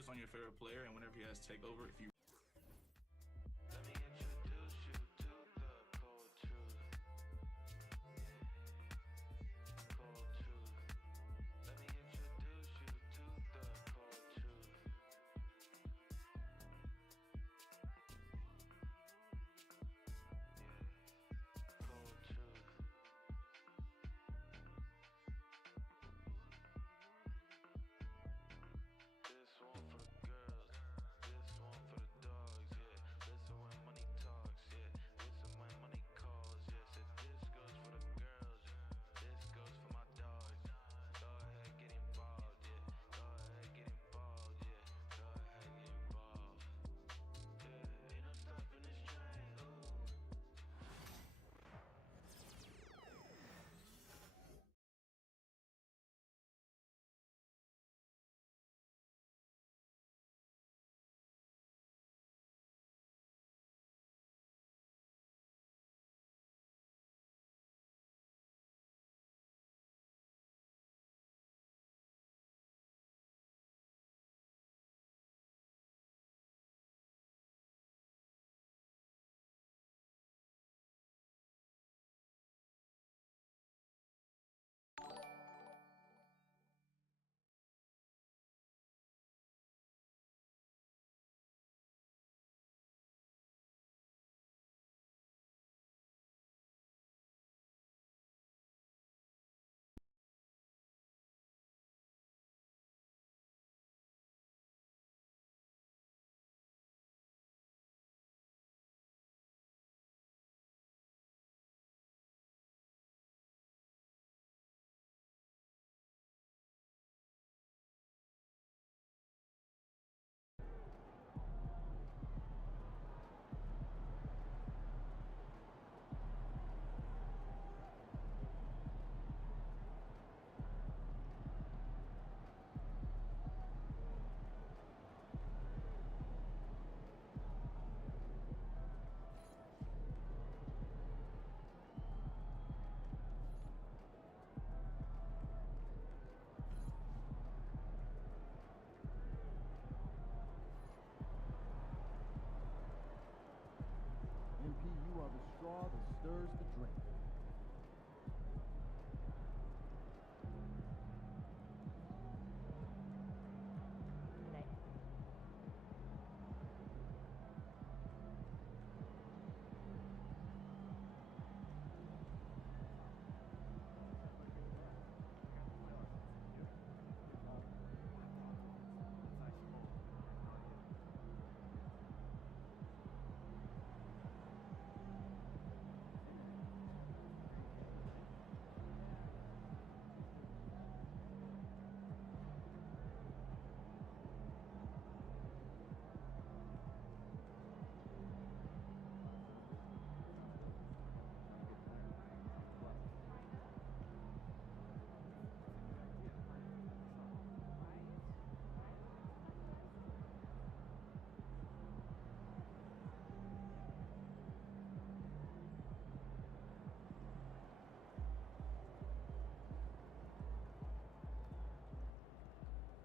focus on your favorite player, and whenever he has takeover, if you Let me introduce you to the cold truth. Cold truth. Let me introduce you to the cold truth. Yeah. Cold truth. This one for the girls, this one for the dogs, yeah. Listen when money talks, yeah. Listen when money calls, yeah. Said this goes for the girls, this goes for my dogs. Go ahead, get involved, yeah. Go ahead, get involved, yeah. Go ahead, get involved. Yeah, ain't no stopping this train, ooh. MP, you are the straw that stirs the drink.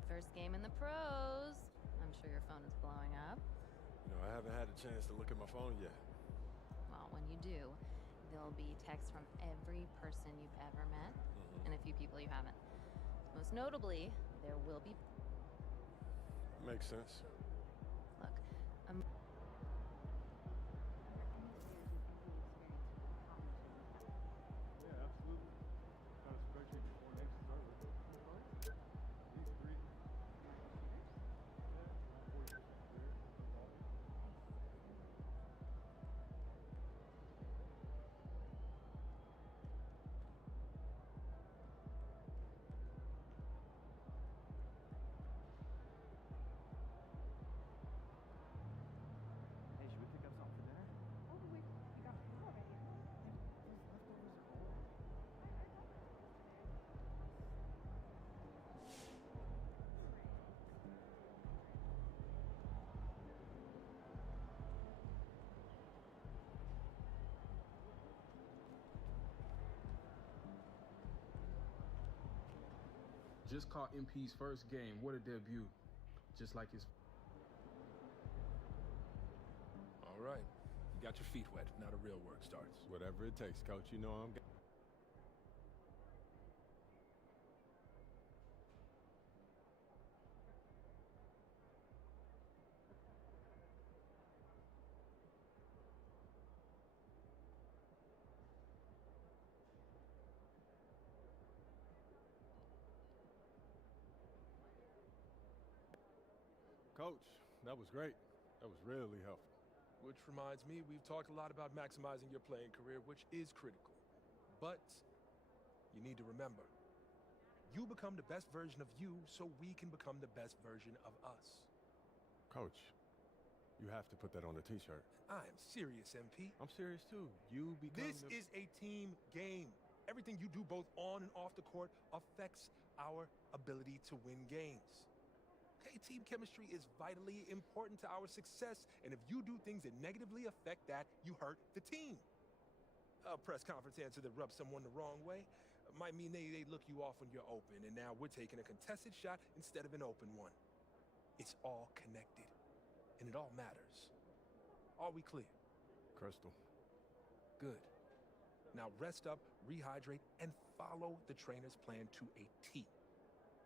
First game in the pros. I'm sure your phone is blowing up. You know, I haven't had a chance to look at my phone yet. Well, when you do, there'll be texts from every person you've ever met and a few people you haven't. Most notably, there will be... Makes sense. Look, Yeah, absolutely. Got a spreadsheet before next start with. These three. Hey, should we pick up something for dinner? Oh, we got food already. These leftovers are old. Just caught MP's first game. What a debut. just like his. All right. You got your feet wet. Now the real work starts. Whatever it takes, Coach. You know I'm. Coach, that was great. That was really helpful. Which reminds me, we've talked a lot about maximizing your playing career, which is critical. But you need to remember, you become the best version of you so we can become the best version of us. Coach, you have to put that on the t-shirt. I am serious, MP. I'm serious too. You become This is a team game. Everything you do both on and off the court affects our ability to win games. Okay, team chemistry is vitally important to our success, and if you do things that negatively affect that, you hurt the team. A press conference answer that rubs someone the wrong way might mean they look you off when you're open, and now we're taking a contested shot instead of an open one. It's all connected, and it all matters. Are we clear? Crystal. Good. Now rest up, rehydrate, and follow the trainer's plan to a T.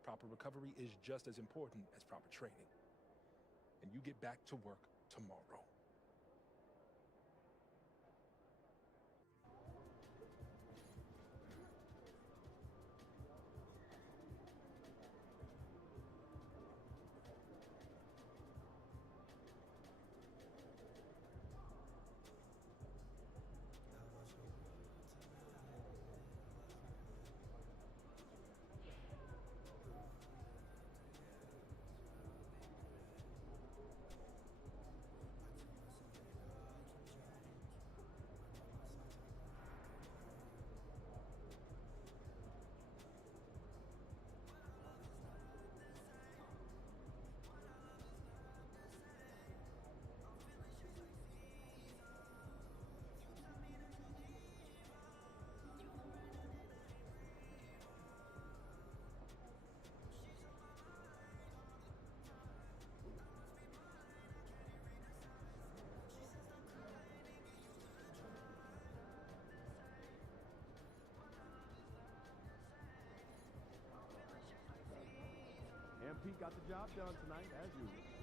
Proper recovery is just as important as proper training. And you get back to work tomorrow. MP got the job done tonight, as usual.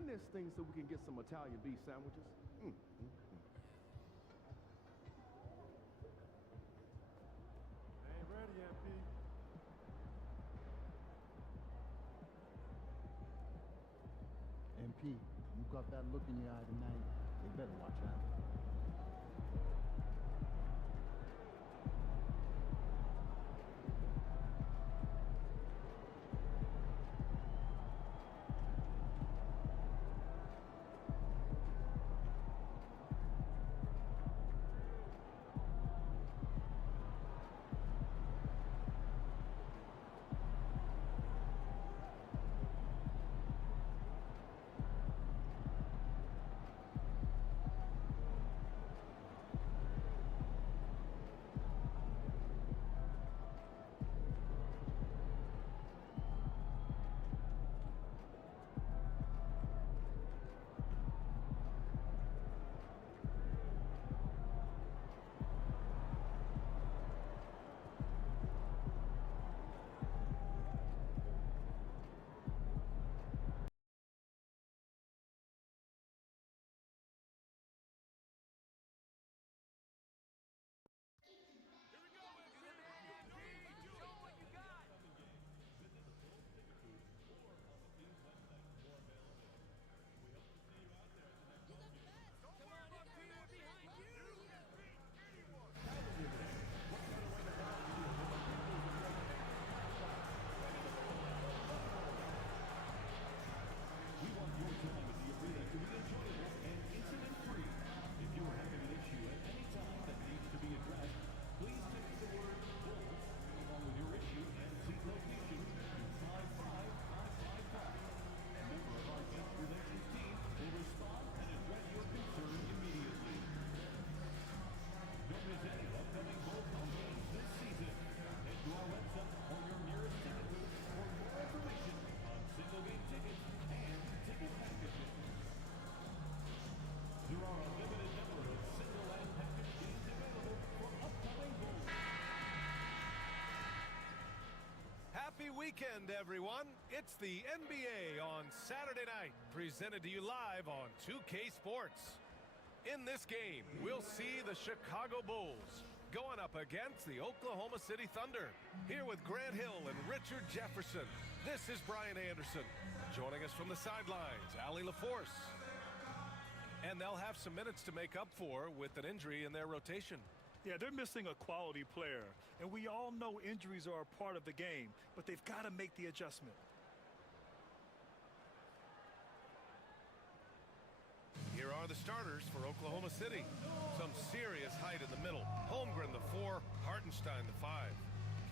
win this thing so we can get some Italian beef sandwiches. I ain't ready yet, P. MP, you got that look in your eye tonight. They better watch out. Happy weekend, everyone. It's the NBA on Saturday night, presented to you live on 2K Sports. In this game, we'll see the Chicago Bulls going up against the Oklahoma City Thunder. Here with Grant Hill and Richard Jefferson, this is Brian Anderson. Joining us from the sidelines, Allie LaForce. And they'll have some minutes to make up for with an injury in their rotation. Yeah, they're missing a quality player, and we all know injuries are a part of the game, but they've got to make the adjustment. Here are the starters for Oklahoma City. Some serious height in the middle. Holmgren, the 4, Hartenstein, the 5.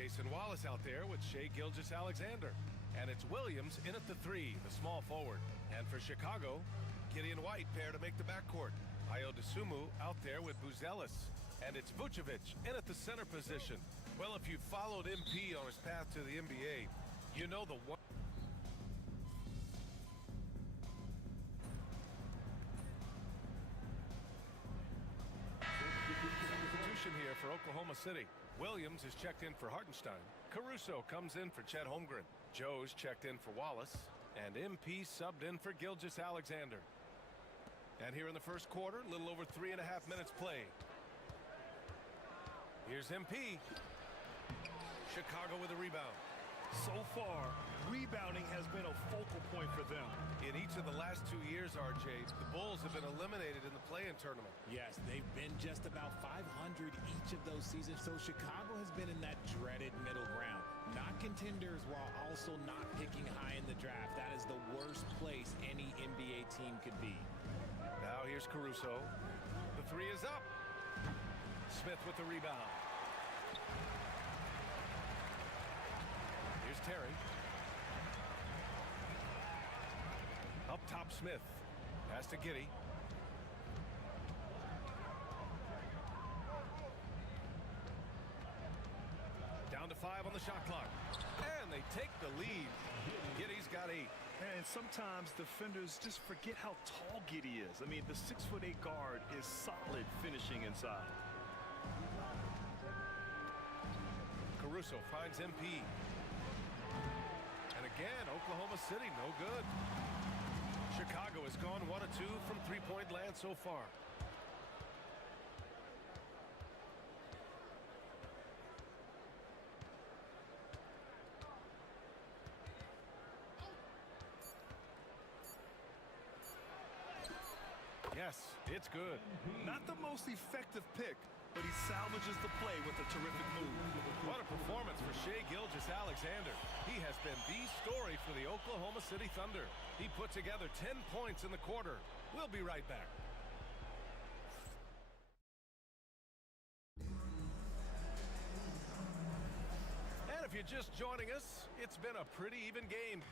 Cason Wallace out there with Shai Gilgeous-Alexander. And it's Williams in at the 3, the small forward. And for Chicago, Gideon White pair to make the backcourt. Ayo Dosunmu out there with Buzelis. And it's Vucevic in at the center position. Well, if you followed MP on his path to the NBA, you know the one. Substitution here for Oklahoma City. Williams is checked in for Hartenstein. Caruso comes in for Chet Holmgren. Joe's checked in for Wallace. And MP subbed in for Gilgeous-Alexander. And here in the first quarter, a little over 3.5 minutes played. Here's MP. Chicago with a rebound. So far, rebounding has been a focal point for them. In each of the last 2 years, RJ, the Bulls have been eliminated in the play-in tournament. Yes, they've been just about 500 each of those seasons, so Chicago has been in that dreaded middle ground. Not contenders while also not picking high in the draft. That is the worst place any NBA team could be. Now here's Caruso. The 3 is up. Smith with the rebound. Here's Terry. Up top, Smith. Pass to Giddey. Down to 5 on the shot clock. And they take the lead. Giddey's got 8. And sometimes defenders just forget how tall Giddey is. I mean, the 6'8" guard is solid finishing inside. Caruso finds MP. And again, Oklahoma City, no good. Chicago has gone 1 of 2 from three-point land so far. Yes, it's good. Not the most effective pick, but he salvages the play with a terrific move. What a performance for Shai Gilgeous-Alexander. He has been the story for the Oklahoma City Thunder. He put together 10 points in the quarter. We'll be right back. And if you're just joining us, it's been a pretty even game.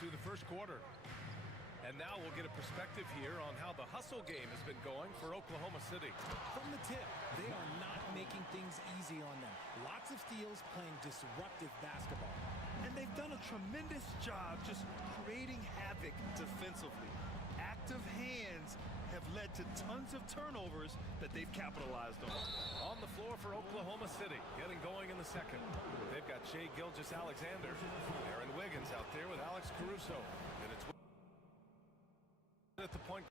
Through the first quarter. And now we'll get a perspective here on how the hustle game has been going for Oklahoma City. From the tip, they are not making things easy on them. Lots of steals, playing disruptive basketball. And they've done a tremendous job just creating havoc defensively. Active hands have led to tons of turnovers that they've capitalized on. On the floor for Oklahoma City, getting going in the second. They've got Shai Gilgeous-Alexander, Aaron Wiggins out there with Alex Caruso. And it's at the point.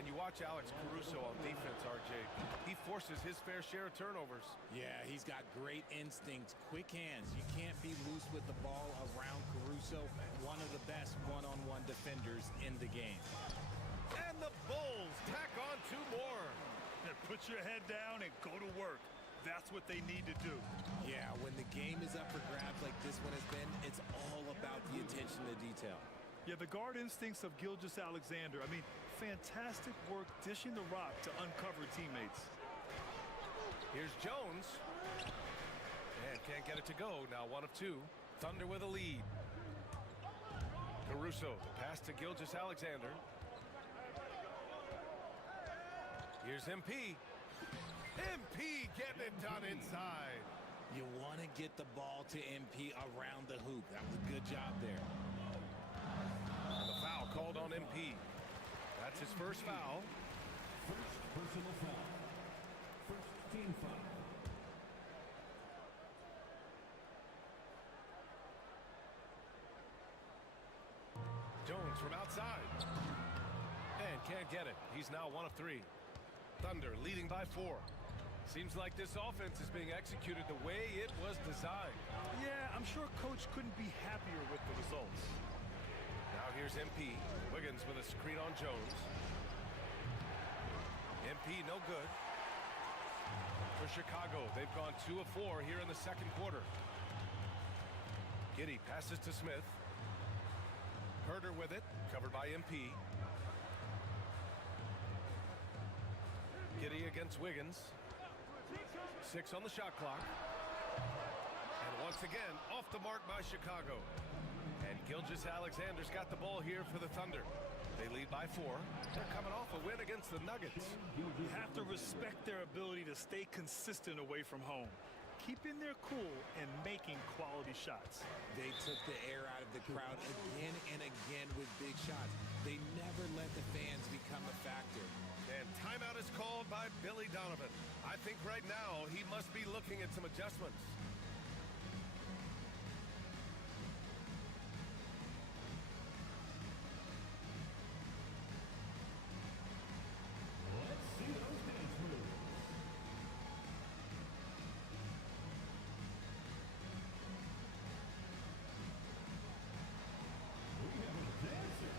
And you watch Alex Caruso on defense, RJ. He forces his fair share of turnovers. Yeah, he's got great instincts, quick hands. You can't be loose with the ball around Caruso, one of the best one-on-one defenders in the game. And the Bulls tack on 2 more. And put your head down and go to work. That's what they need to do. Yeah, when the game is up for grabs like this one has been, it's all about the attention to detail. Yeah, the guard instincts of Gilgeous-Alexander. I mean, fantastic work dishing the rock to uncover teammates. Here's Jones. And can't get it to go. Now 1 of 2. Thunder with a lead. Caruso, the pass to Gilgeous-Alexander. Here's MP. MP getting it done inside. You want to get the ball to MP around the hoop. That was a good job there. And the foul called on MP. That's his first foul. First personal foul. First team foul. Jones from outside. And can't get it. He's now 1 of 3. Thunder leading by 4. Seems like this offense is being executed the way it was designed. Yeah, I'm sure Coach couldn't be happier with the results. Now here's MP. Wiggins with a screen on Jones. MP no good. For Chicago, they've gone 2 of 4 here in the second quarter. Giddey passes to Smith. Herter with it, covered by MP. Giddey against Wiggins. 6 on the shot clock. And once again, off the mark by Chicago. And Gilgeous-Alexander's got the ball here for the Thunder. They lead by 4. They're coming off a win against the Nuggets. You have to respect their ability to stay consistent away from home, keeping their cool and making quality shots. They took the air out of the crowd again and again with big shots. They never let the fans become a factor. And timeout is called by Billy Donovan. I think right now he must be looking at some adjustments. Let's see those dance moves. We have a dancer.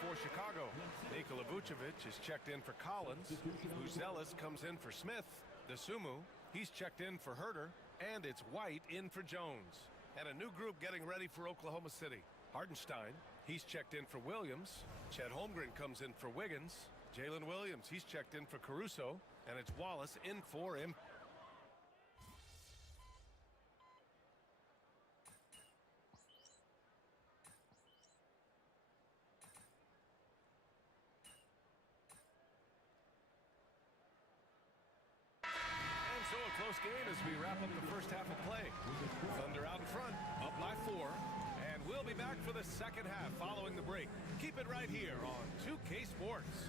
for Chicago. Nikola Vucevic is checked in for Collins. Buzelis comes in for Smith. Desumu, he's checked in for Herter. And it's White in for Jones. And a new group getting ready for Oklahoma City. Hartenstein, he's checked in for Williams. Chet Holmgren comes in for Wiggins. Jalen Williams, he's checked in for Caruso. And it's Wallace in for him. So a close game as we wrap up the first half of play. Thunder out in front, up by 4. And we'll be back for the second half following the break. Keep it right here on 2K Sports.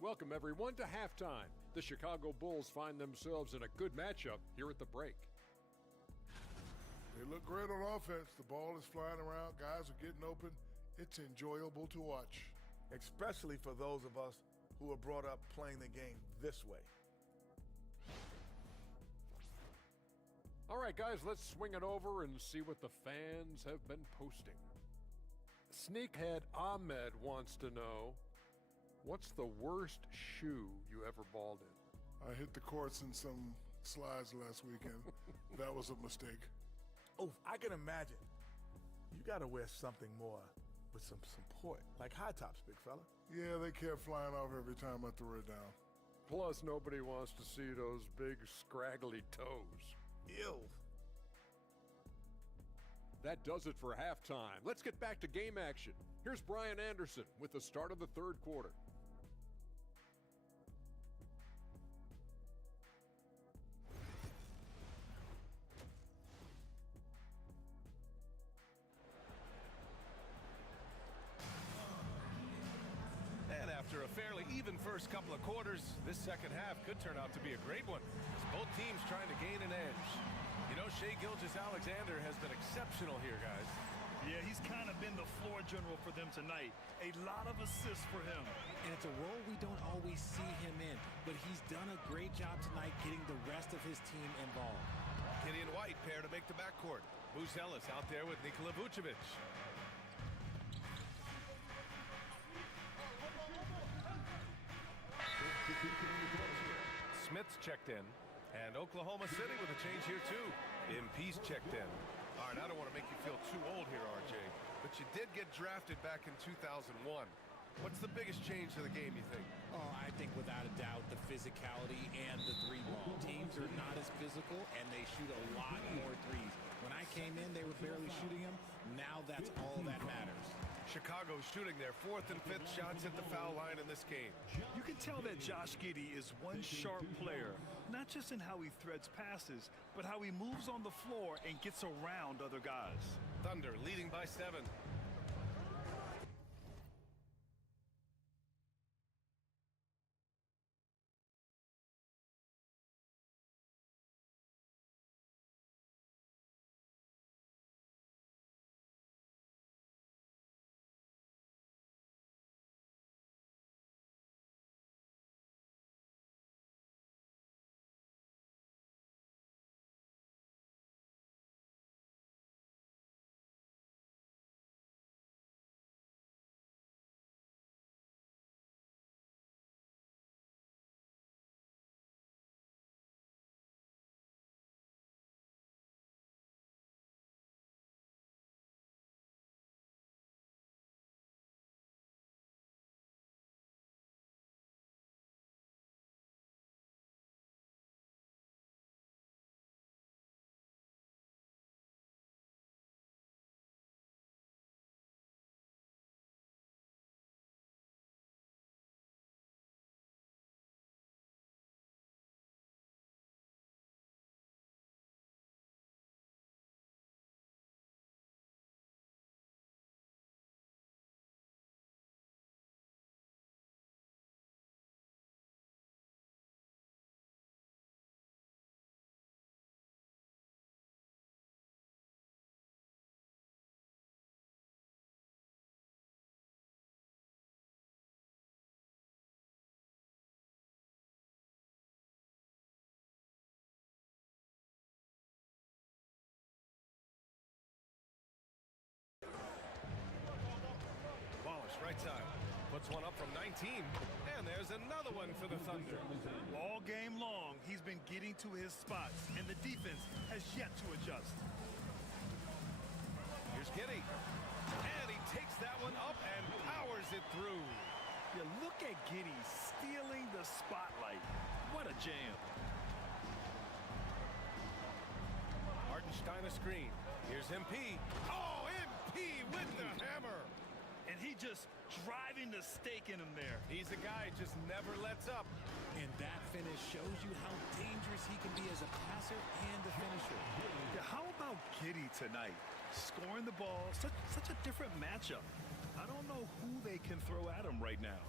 Welcome, everyone, to halftime. The Chicago Bulls find themselves in a good matchup here at the break. They look great on offense. The ball is flying around. Guys are getting open. It's enjoyable to watch. Especially for those of us who are brought up playing the game this way. All right, guys, let's swing it over and see what the fans have been posting. Sneakhead Ahmed wants to know, what's the worst shoe you ever balled in? I hit the courts in some slides last weekend. That was a mistake. Oh, I can imagine. You got to wear something more with some support, like high tops, big fella. Yeah, they kept flying off every time I threw it down. Plus, nobody wants to see those big, scraggly toes. Ew. That does it for halftime. Let's get back to game action. Here's Brian Anderson with the start of the third quarter. And after a fairly even first couple of quarters, this second half could turn out to be a great one, as both teams trying to gain an edge. You know, Shai Gilgeous-Alexander has been exceptional here, guys. Yeah, he's kind of been the floor general for them tonight. A lot of assists for him. And it's a role we don't always see him in, but he's done a great job tonight getting the rest of his team involved. Gideon White pair to make the backcourt. Buzelis out there with Nikola Vucevic. Smith's checked in. And Oklahoma City with a change here, too. MP's checked in. All right, I don't want to make you feel too old here, RJ, but you did get drafted back in 2001. What's the biggest change to the game, you think? Oh, I think without a doubt the physicality and the three ball. Teams are not as physical, and they shoot a lot more threes. When I came in, they were barely shooting them. Now that's all that matters. Chicago shooting their 4th and 5th shots at the foul line in this game. You can tell that Josh Giddey is one sharp player, not just in how he threads passes, but how he moves on the floor and gets around other guys. Thunder leading by 7. right side. Puts one up from 19. And there's another one for the Thunder. All game long, he's been getting to his spots, and the defense has yet to adjust. Here's Giddey. And he takes that one up and powers it through. Yeah, look at Giddey stealing the spotlight. What a jam. Hartenstein a screen. Here's MP. Oh, MP with the hammer. And he just driving the stake in him there. He's a guy just never lets up. And that finish shows you how dangerous he can be as a passer and a finisher. Yeah, how about Giddey tonight? Scoring the ball, such a different matchup. I don't know who they can throw at him right now.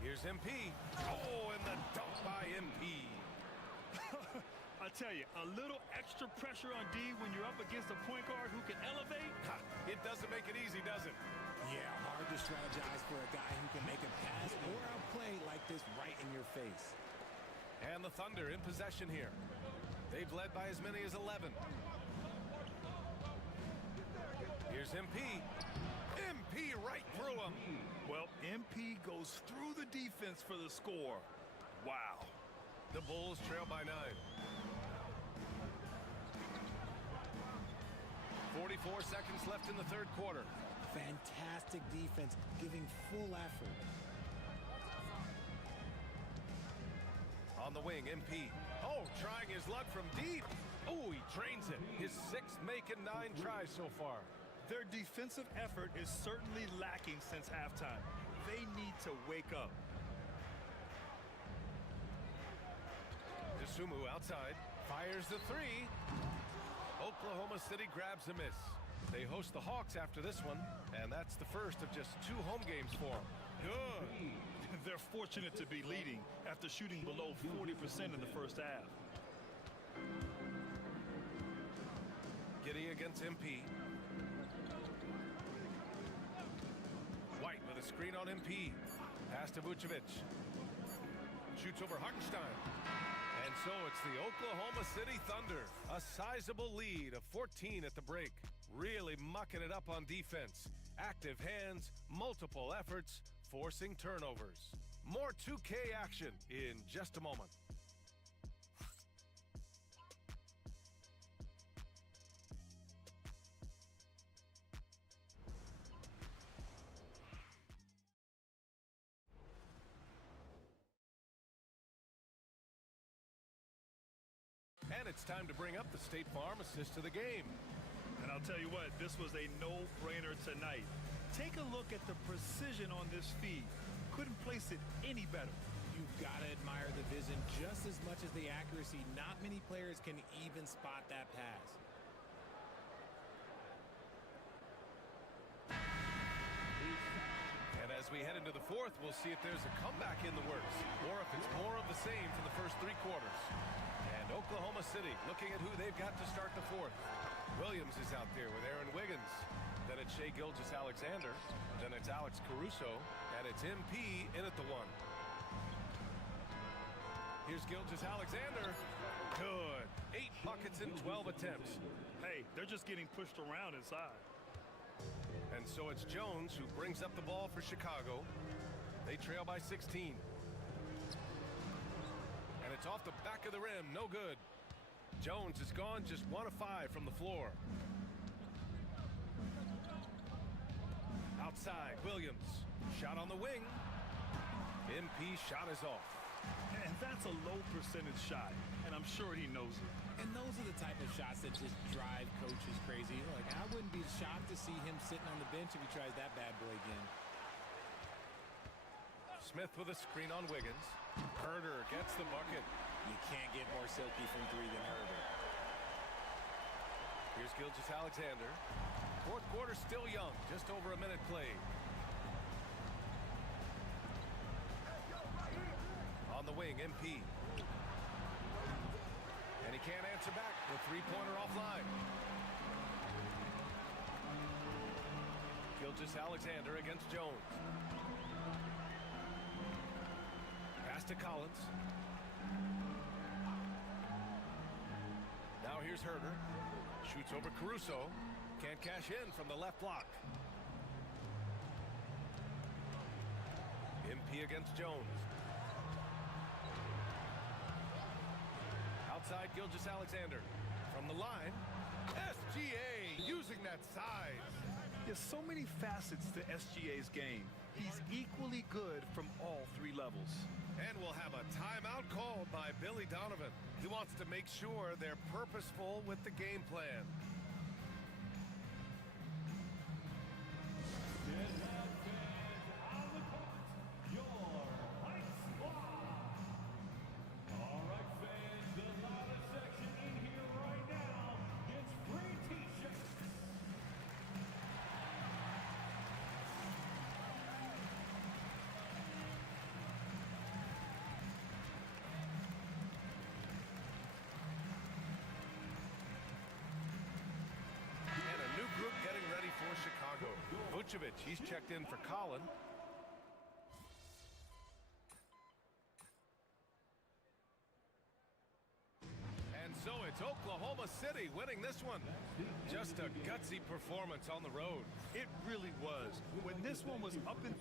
Here's MP. Oh, and the dunk by MP. I tell you, a little extra pressure on D when you're up against a point guard who can elevate. It doesn't make it easy, does it? Yeah, hard to strategize for a guy who can make a pass or outplay like this right in your face. And the Thunder in possession here. They've led by as many as 11. Here's MP. MP right through him. Well, MP goes through the defense for the score. Wow. The Bulls trail by 9. 44 seconds left in the third quarter. Fantastic defense, giving full effort. On the wing, MP. Oh, trying his luck from deep. Oh, he drains it. His 6th making 9 tries so far. Their defensive effort is certainly lacking since halftime. They need to wake up. Sumu outside, fires the 3. Oklahoma City grabs a miss. They host the Hawks after this one, and that's the first of just 2 home games for them. Good. They're fortunate to be leading after shooting below 40% in the first half. Giddey against MP. White with a screen on MP. Pass to Vucevic. Shoots over Hartenstein. And so it's the Oklahoma City Thunder. A sizable lead of 14 at the break. Really mucking it up on defense. Active hands, multiple efforts, forcing turnovers. More 2K action in just a moment. And it's time to bring up the State Farm assist to the game. And I'll tell you what, this was a no-brainer tonight. Take a look at the precision on this feed. Couldn't place it any better. You've got to admire the vision just as much as the accuracy. Not many players can even spot that pass. And as we head into the fourth, we'll see if there's a comeback in the works, or if it's more of the same for the first 3 quarters. And Oklahoma City looking at who they've got to start the fourth. Williams is out there with Aaron Wiggins. Then it's Shai Gilgeous-Alexander. Then it's Alex Caruso. And it's MP in at the 1. Here's Gilgeous-Alexander. Good. 8 buckets in 12 attempts. Hey, they're just getting pushed around inside. And so it's Jones who brings up the ball for Chicago. They trail by 16. And it's off the back of the rim. No good. Jones is gone just 1 of 5 from the floor. Outside, Williams. Shot on the wing. MP shot is off. And that's a low percentage shot, and I'm sure he knows it. And those are the type of shots that just drive coaches crazy. Like, I wouldn't be shocked to see him sitting on the bench if he tries that bad boy again. Smith with a screen on Wiggins. Herder gets the bucket. You can't get more silky from 3 than Herder. Here's Gilgeous-Alexander. Fourth quarter still young, just over a minute played. On the wing, MP. And he can't answer back. The 3-pointer offline. Gilgeous-Alexander against Jones. Pass to Collins. Now here's Herder. Shoots over Caruso. Can't cash in from the left block. MP against Jones. Outside Gilgeous-Alexander. From the line, SGA using that size. There's so many facets to SGA's game. He's equally good from all three levels. And we'll have a timeout called by Billy Donovan. He wants to make sure they're purposeful with the game plan. Chicago. Vucevic, he's checked in for Colin. And so it's Oklahoma City winning this one. Just a gutsy performance on the road. It really was. When this one was up in...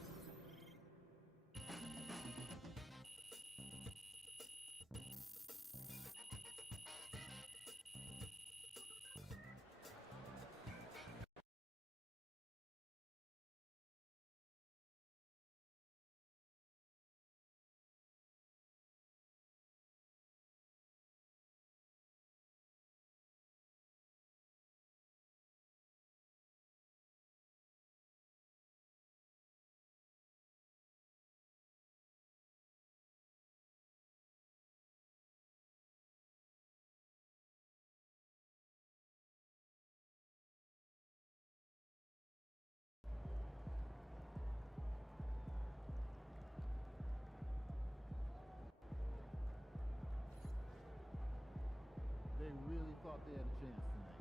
They really thought they had a chance tonight.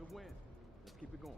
Good win. Let's keep it going.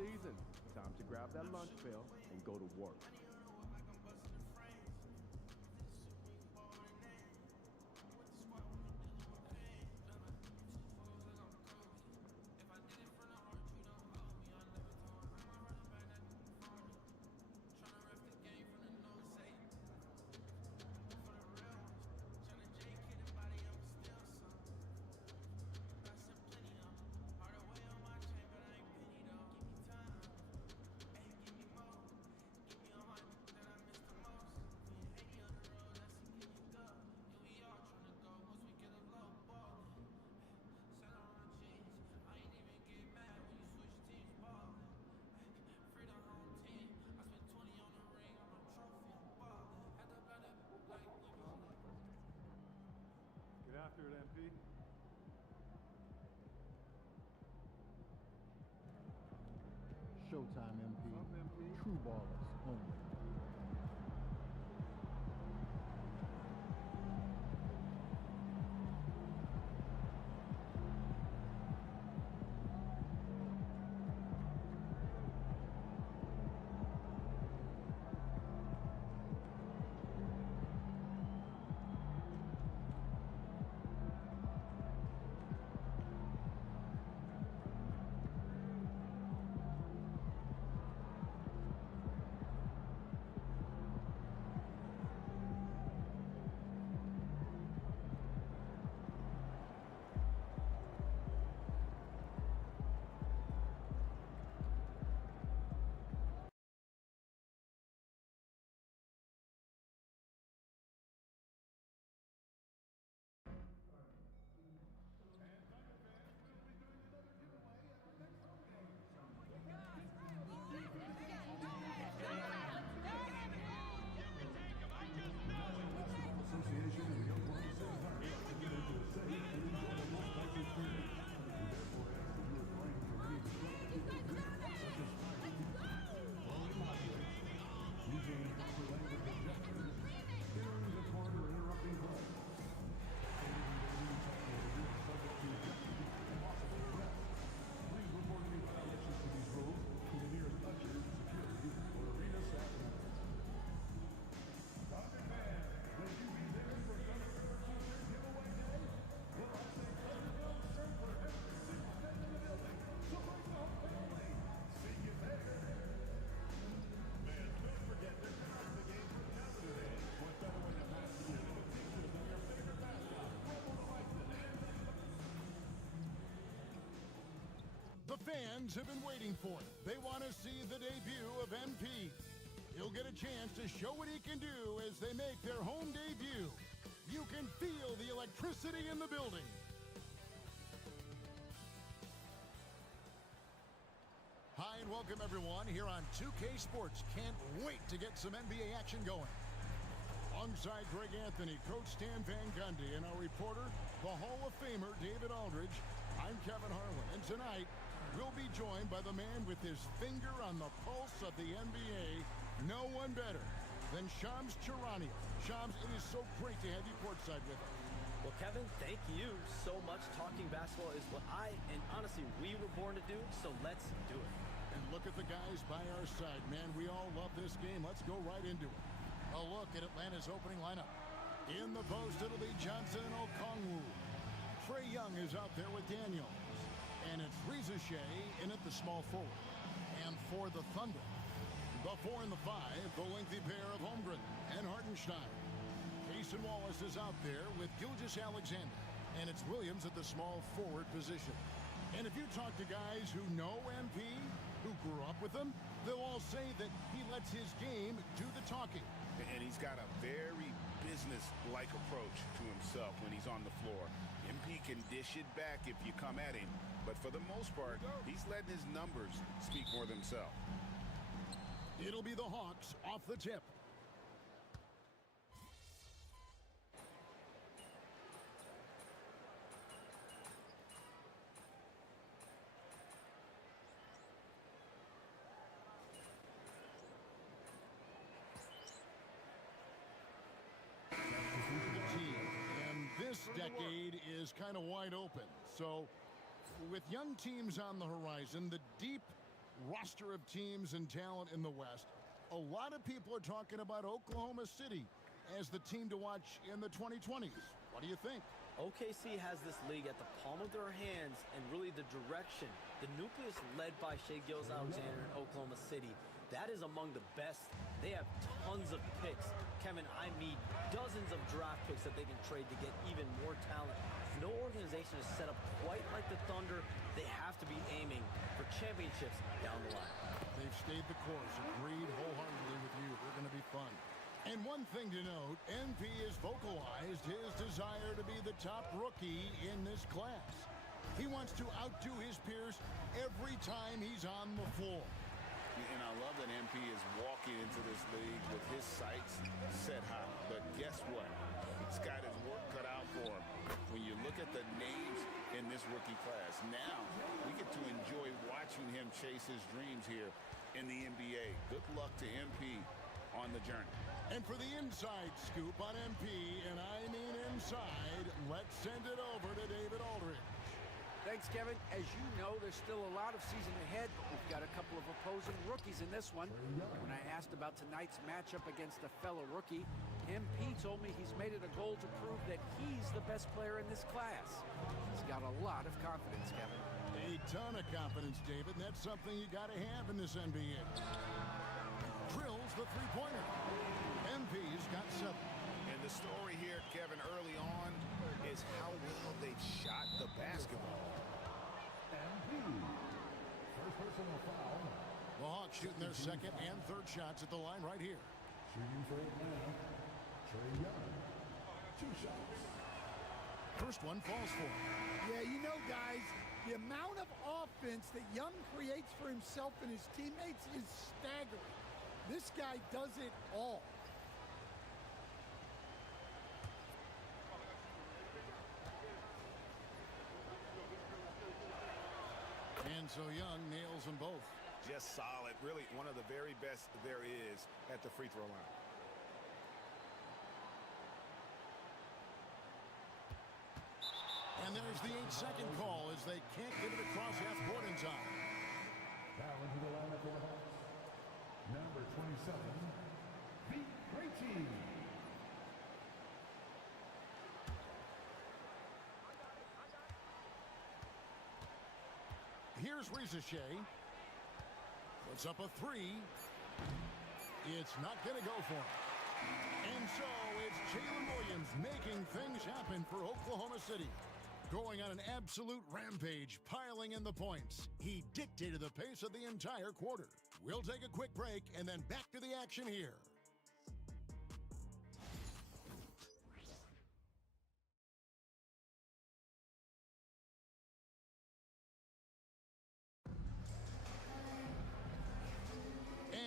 season. Time to grab that lunch pail and go to work. Get after it, MP. Showtime, MP. Up, MP. True ballers only. The fans have been waiting for it. They want to see the debut of MP. He'll get a chance to show what he can do as they make their home debut. You can feel the electricity in the building. Hi and welcome everyone here on 2K Sports. Can't wait to get some NBA action going. Alongside Greg Anthony, Coach Stan Van Gundy, and our reporter, the Hall of Famer David Aldridge, I'm Kevin Harlan, and tonight we'll be joined by the man with his finger on the pulse of the NBA, no one better than Shams Charania. Shams, it is so great to have you courtside with us. Well, Kevin, thank you so much. Talking basketball is what and honestly, we were born to do, so let's do it. And look at the guys by our side, man. We all love this game. Let's go right into it. A look at Atlanta's opening lineup. In the post, it'll be Johnson and Okongwu. Trae Young is out there with Daniels. And it's Reza Shea in at the small forward. And for the Thunder, the 4 and the 5, the lengthy pair of Holmgren and Hartenstein. Cason Wallace is out there with Gilgeous Alexander. And it's Williams at the small forward position. And if you talk to guys who know MP, who grew up with him, they'll all say that he lets his game do the talking. And he's got a very business-like approach to himself when he's on the floor. MP can dish it back if you come at him, but for the most part, he's letting his numbers speak for themselves. It'll be the Hawks off the tip. This decade is kind of wide open. So with young teams on the horizon, the deep roster of teams and talent in the West, a lot of people are talking about Oklahoma City as the team to watch in the 2020s. What do you think? OKC has this league at the palm of their hands and really the direction. The nucleus led by Shai Gilgeous-Alexander in Oklahoma City, that is among the best. They have tons of picks. Kevin, I mean dozens of draft picks that they can trade to get even more talent. No organization is set up quite like the Thunder. They have to be aiming for championships down the line. They've stayed the course. Agreed wholeheartedly with you. They're going to be fun. And one thing to note, MP has vocalized his desire to be the top rookie in this class. He wants to outdo his peers every time he's on the floor. And I love that MP is walking into this league with his sights set high. But guess what? He's got his work cut out for him. When you look at the names in this rookie class, now we get to enjoy watching him chase his dreams here in the NBA. Good luck to MP on the journey. And for the inside scoop on MP, and I mean inside, let's send it over to David Aldridge. Thanks, Kevin. As you know, there's still a lot of season ahead, but we've got a couple of opposing rookies in this one. When I asked about tonight's matchup against a fellow rookie, MP told me he's made it a goal to prove that he's the best player in this class. He's got a lot of confidence, Kevin. A ton of confidence, David, and that's something you got to have in this NBA. Drills the three-pointer. MP's got 7. And the story here, Kevin, early on is how well they've shot the basketball. First personal foul. The Hawks shooting their second and third shots at the line right here. Shooting for Atlanta, Trae Young. 2 shots. First one falls for him. Yeah, you know, guys, the amount of offense that Young creates for himself and his teammates is staggering. This guy does it all. And so Young nails them both. Just solid. Really one of the very best there is at the free throw line. And there's the 8-second call as they can't get it across half court in time. Foul into the line for the Hawks. Number 27, the Great Team. Here's Shai. Puts up a 3. It's not going to go for him. And so it's Jalen Williams making things happen for Oklahoma City. Going on an absolute rampage, piling in the points. He dictated the pace of the entire quarter. We'll take a quick break and then back to the action here.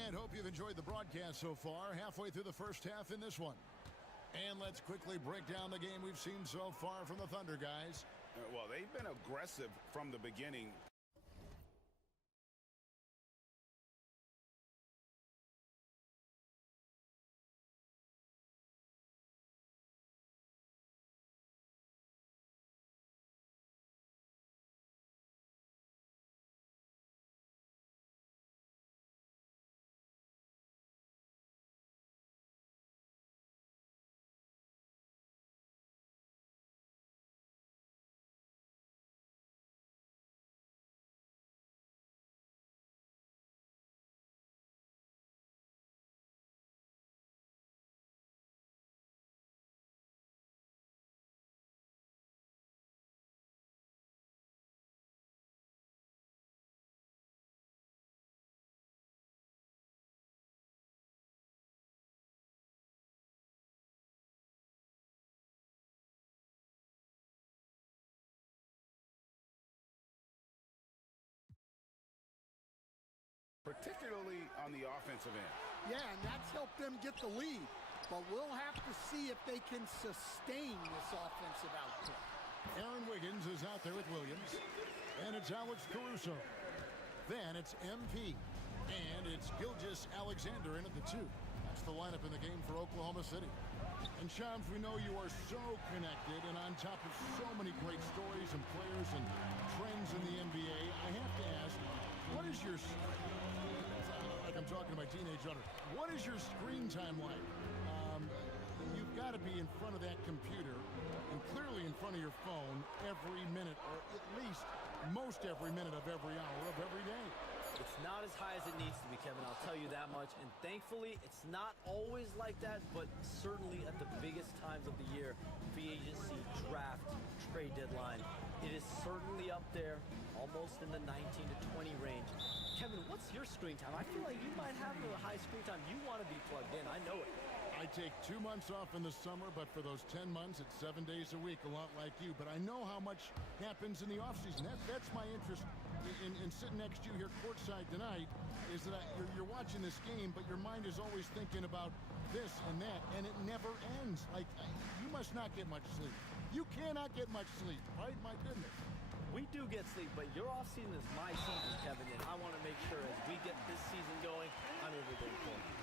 And hope you've enjoyed the broadcast so far. Halfway through the first half in this one. And let's quickly break down the game we've seen so far from the Thunder, guys. Well, they've been aggressive from the beginning. Particularly on the offensive end. Yeah, and that's helped them get the lead. But we'll have to see if they can sustain this offensive output. Aaron Wiggins is out there with Williams. And it's Alex Caruso. Then it's MP. And it's Gilgeous-Alexander in at the 2. That's the lineup in the game for Oklahoma City. And Shams, we know you are so connected and on top of so many great stories and players and trends in the NBA. I have to ask, What is your... Like I'm talking to my teenage daughter. What is your screen time like? You've got to be in front of that computer and clearly in front of your phone every minute, or at least most every minute of every hour of every day. It's not as high as it needs to be, Kevin, I'll tell you that much. And thankfully, it's not always like that, but certainly at the biggest times of the year, free agency, draft, trade deadline, it is certainly up there, almost in the 19 to 20 range. Kevin, what's your screen time? I feel like you might have a high screen time. You want to be plugged in. I know it. I take 2 months off in the summer, but for those 10 months, it's 7 days a week, a lot like you. But I know how much happens in the offseason. That's my interest in sitting next to you here courtside tonight, is that you're watching this game, but your mind is always thinking about this and that, and it never ends. Like, you must not get much sleep. You cannot get much sleep, right? My goodness. We do get sleep, but your offseason is my season, Kevin, and I want to make sure as we get this season going, I'm everything for you.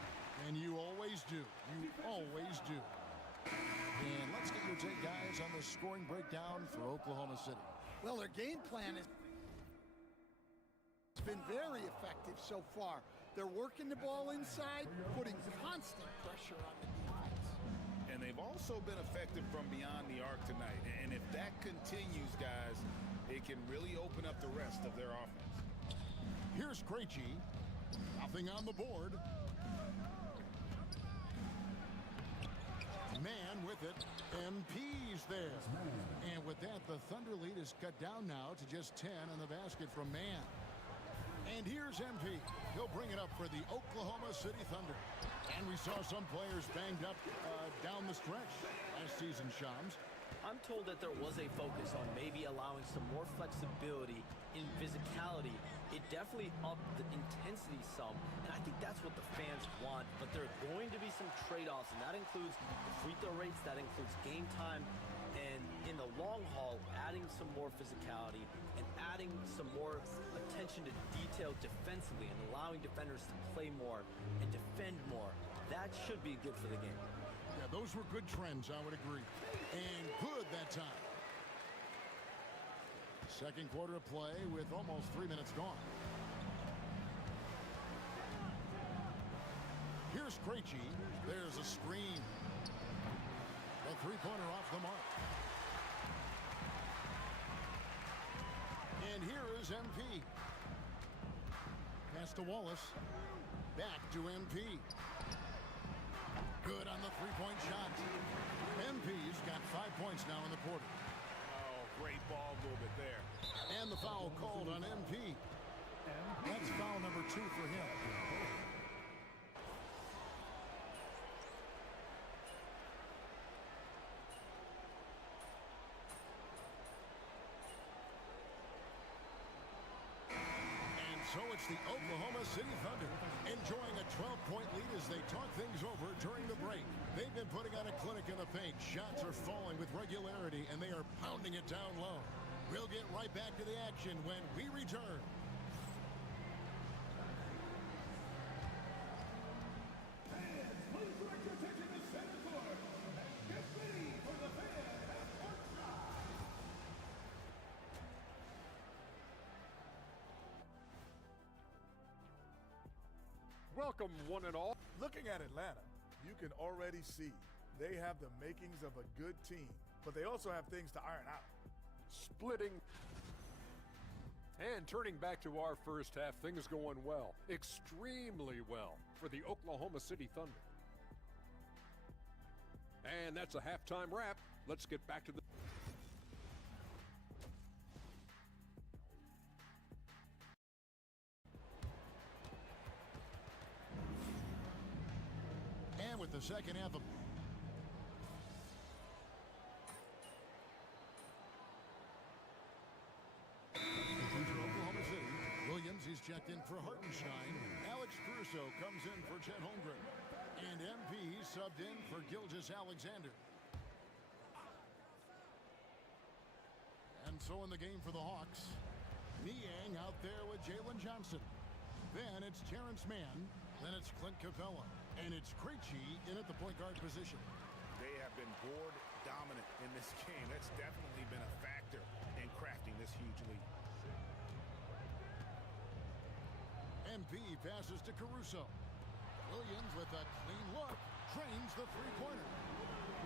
And you always do. You always do. And let's get your take, guys, on the scoring breakdown for Oklahoma City. Well, their game plan has been very effective so far. They're working the ball inside, putting constant pressure on the defense. And they've also been effective from beyond the arc tonight. And if that continues, guys, it can really open up the rest of their offense. Here's Krejci. Nothing on the board. Man with it. MP's there. And with that, the Thunder lead is cut down now to just 10 on the basket from Mann. And here's MP. He'll bring it up for the Oklahoma City Thunder. And we saw some players banged up down the stretch last season, Shams. I'm told that there was a focus on maybe allowing some more flexibility in physicality. It definitely upped the intensity some, and I think that's what the fans want. But there are going to be some trade-offs, and that includes the free throw rates, that includes game time, and in the long haul, adding some more physicality and adding some more attention to detail defensively and allowing defenders to play more and defend more. That should be good for the game. Yeah, those were good trends, I would agree. And good that time. Second quarter of play with almost 3 minutes gone. Here's Krejci. There's a screen. A three-pointer off the mark. And here is MP. Pass to Wallace. Back to MP. Good on the three-point shot. MP's got 5 points now in the quarter. Oh, great ball movement there. And the foul called on MP. That's foul number 2 for him. So it's the Oklahoma City Thunder enjoying a 12-point lead as they talk things over during the break. They've been putting on a clinic in the paint. Shots are falling with regularity, and they are pounding it down low. We'll get right back to the action when we return. Fans, please direct your attention to center court. Get ready for the fan half-court drive. Welcome, one and all. Looking at Atlanta, you can already see they have the makings of a good team, but they also have things to iron out. Splitting. And turning back to our first half, things going well. Extremely well for the Oklahoma City Thunder. And that's a halftime wrap. Let's get back to the... And with the second half of... Oklahoma City. Williams, he's checked in for Hartenstein. Alex Caruso comes in for Chet Holmgren. And MP subbed in for Gilgeous Alexander. And so in the game for the Hawks, Niang out there with Jalen Johnson. Then it's Terrence Mann. Then it's Clint Capella. And it's Krejci in at the point guard position. They have been board dominant in this game. That's definitely been a factor in crafting this huge lead. MP passes to Caruso. Williams with a clean look, drains the three-pointer.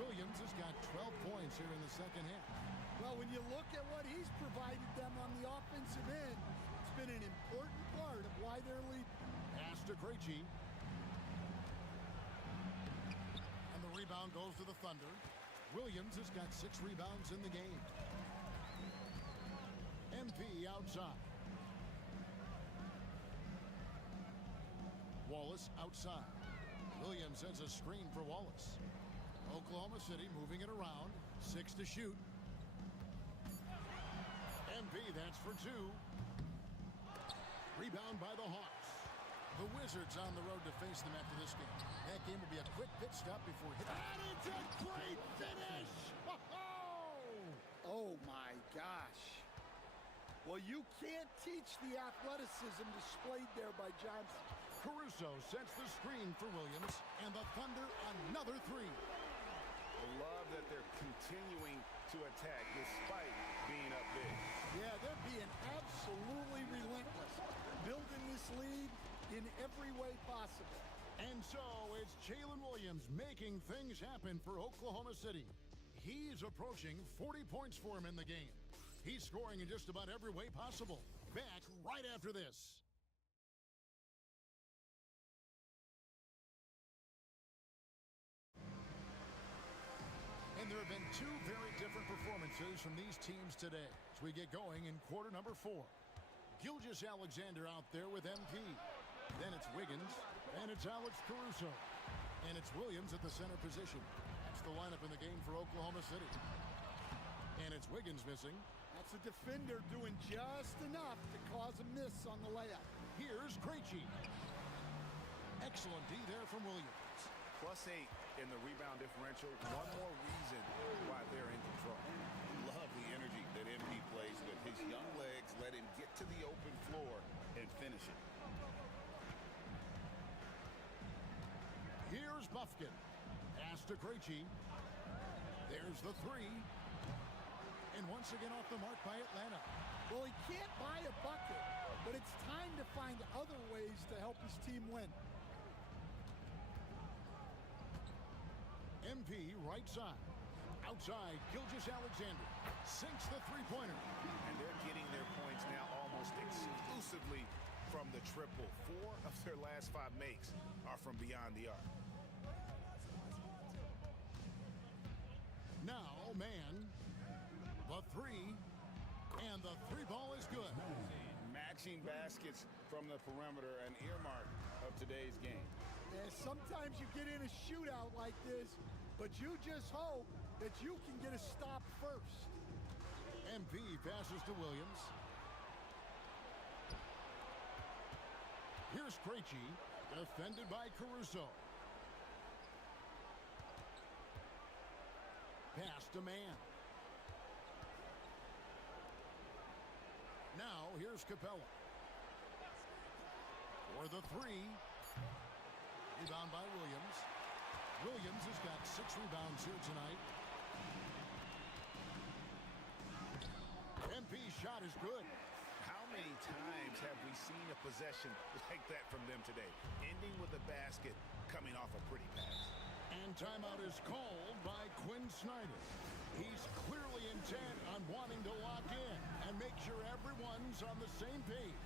Williams has got 12 points here in the second half. Well, when you look at what he's provided them on the offensive end, it's been an important part of why they're leading. Pass to Krejci. And the rebound goes to the Thunder. Williams has got 6 rebounds in the game. MP outside. Wallace outside. Williams sends a screen for Wallace. Oklahoma City moving it around. 6 to shoot. MP, that's for 2. Rebound by the Hawks. The Wizards on the road to face them after this game. That game will be a quick pit stop before hitting. And it's a great finish! Oh my gosh. Well, you can't teach the athleticism displayed there by Johnson. Caruso sets the screen for Williams, and the Thunder another 3. I love that they're continuing to attack despite being up big. Yeah, they're being absolutely relentless, building this lead in every way possible. And so it's Jalen Williams making things happen for Oklahoma City. He's approaching 40 points for him in the game. He's scoring in just about every way possible. Back right after this. And there have been 2 very different performances from these teams today as we get going in quarter number 4. Gilgeous-Alexander out there with MP. Then it's Wiggins, and it's Alex Caruso. And it's Williams at the center position. That's the lineup in the game for Oklahoma City. And it's Wiggins missing. That's a defender doing just enough to cause a miss on the layup. Here's Krejci. Excellent D there from Williams. +8 in the rebound differential. One more reason why they're in control. Love the energy that MP plays with. His young legs let him get to the open floor and finish it. Here's Buffkin. Pass to Krejci. There's the 3. And once again off the mark by Atlanta. Well, he can't buy a bucket, but it's time to find other ways to help his team win. MP right side. Outside, Gilgeous-Alexander sinks the three-pointer. And they're getting their points now almost exclusively from the triple. 4 of their last 5 makes are from beyond the arc. Now, man, the 3, and the 3 ball is good. Matching baskets from the perimeter, an earmark of today's game. Yeah, sometimes you get in a shootout like this, but you just hope that you can get a stop first. MP passes to Williams. Here's Krejci, defended by Caruso. Pass to man. Now here's Capella. For the 3. Rebound by Williams. Williams has got 6 rebounds here tonight. MP's shot is good. How many times have we seen a possession like that from them today? Ending with a basket, coming off a pretty pass. And timeout is called by Quinn Snyder. He's clearly intent on wanting to lock in and make sure everyone's on the same page.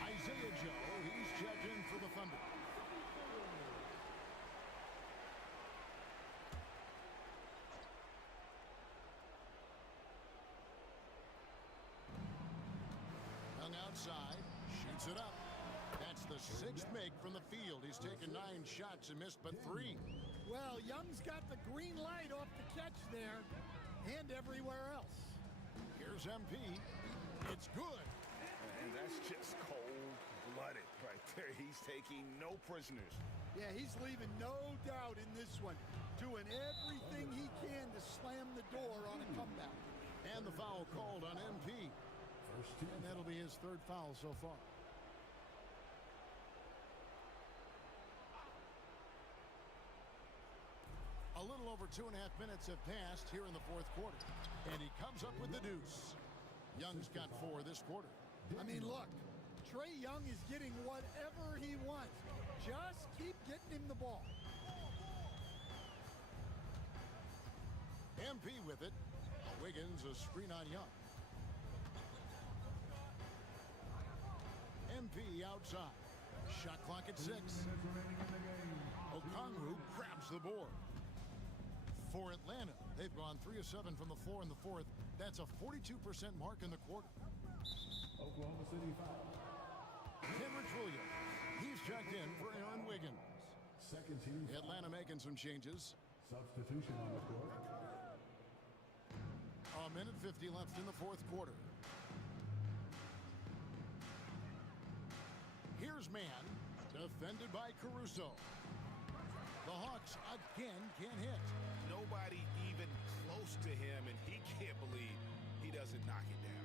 Isaiah Joe, he's checked in for the Thunder. Outside, shoots it up. That's the 6th make from the field. He's taken 9 shots and missed but 3. Well, Young's got the green light off the catch there and everywhere else. Here's MP. It's good. And that's just cold-blooded right there. He's taking no prisoners. Yeah, he's leaving no doubt in this one. Doing everything he can to slam the door on a comeback. And the foul called on MP. And that'll be his 3rd foul so far. A little over 2.5 minutes have passed here in the 4th quarter. And he comes up with the deuce. Young's got 4 this quarter. I mean, look, Trae Young is getting whatever he wants. Just keep getting him the ball. MP with it. Wiggins a screen on Young. MP outside. Shot clock at 6. Okongwu grabs the board. For Atlanta, they've gone 3 of 7 from the floor in the fourth. That's a 42% mark in the quarter. Oklahoma City foul. Kenrich Williams. He's checked in for Aaron Wiggins. Second team. Atlanta making some changes. Substitution on the court. A minute 50 left in the fourth quarter. Here's man, defended by Caruso. The Hawks again can't hit. Nobody even close to him, and he can't believe he doesn't knock it down.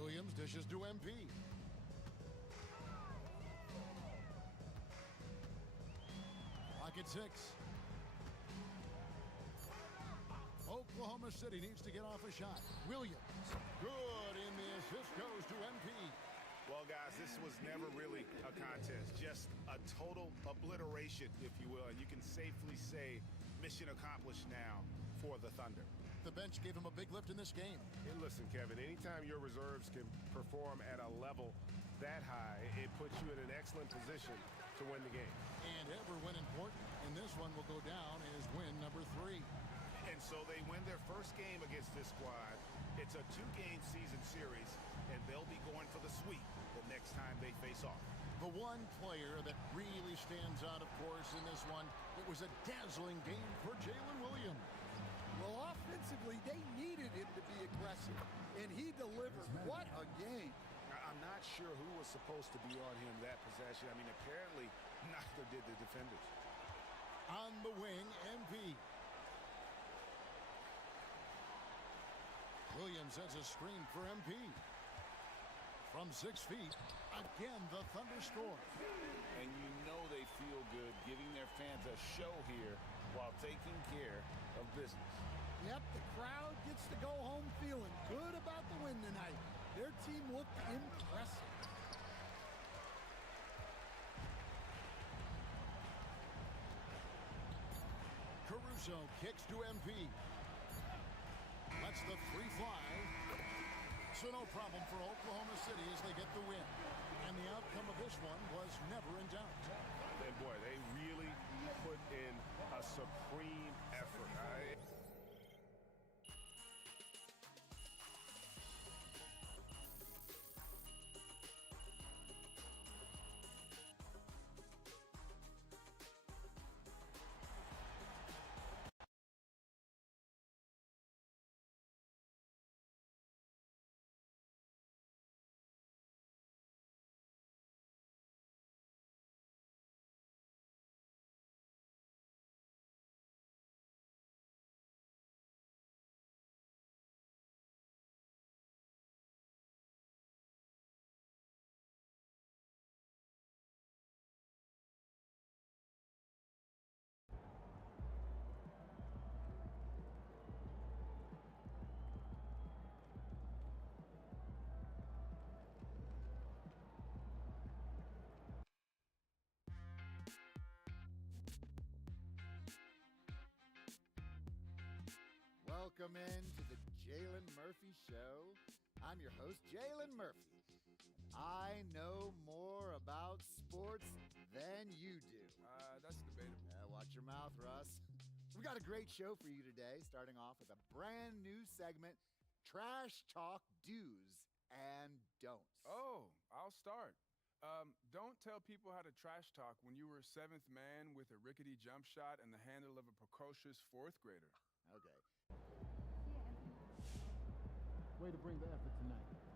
Williams dishes to MP. Clock at 6. Oklahoma City needs to get off a shot. Williams, good, and the assist goes to MP. Well, guys, this was never really a contest, just a total obliteration, if you will, and you can safely say mission accomplished now for the Thunder. The bench gave him a big lift in this game. And listen, Kevin, anytime your reserves can perform at a level that high, it puts you in an excellent position to win the game. And ever when important, and this one will go down as win number 3. And so they win their first game against this squad. It's a 2-game season series, and they'll be going for the sweep the next time they face off. The one player that really stands out, of course, in this one, it was a dazzling game for Jalen Williams. Well, offensively, they needed him to be aggressive, and he delivered. What a game. I'm not sure who was supposed to be on him that possession. I mean, apparently, neither did the defenders. On the wing, MP. Williams sets a screen for MP. From 6 feet, again the Thunder score. And you know they feel good giving their fans a show here while taking care of business. Yep, the crowd gets to go home feeling good about the win tonight. Their team looked impressive. Caruso kicks to MP. Lets the 3 fly. So no problem for Oklahoma City as they get the win. And the outcome of this one was never in doubt. And boy, they really put in a supreme effort. Welcome in to the Jalen Murphy Show. I'm your host, Jalen Murphy. I know more about sports than you do. That's debatable. Watch your mouth, Russ. We got a great show for you today, starting off with a brand new segment, Trash Talk Do's and Don'ts. Oh, I'll start. Don't tell people how to trash talk when you were 7th man with a rickety jump shot and the handle of a precocious 4th grader. Okay. Way to bring the effort tonight.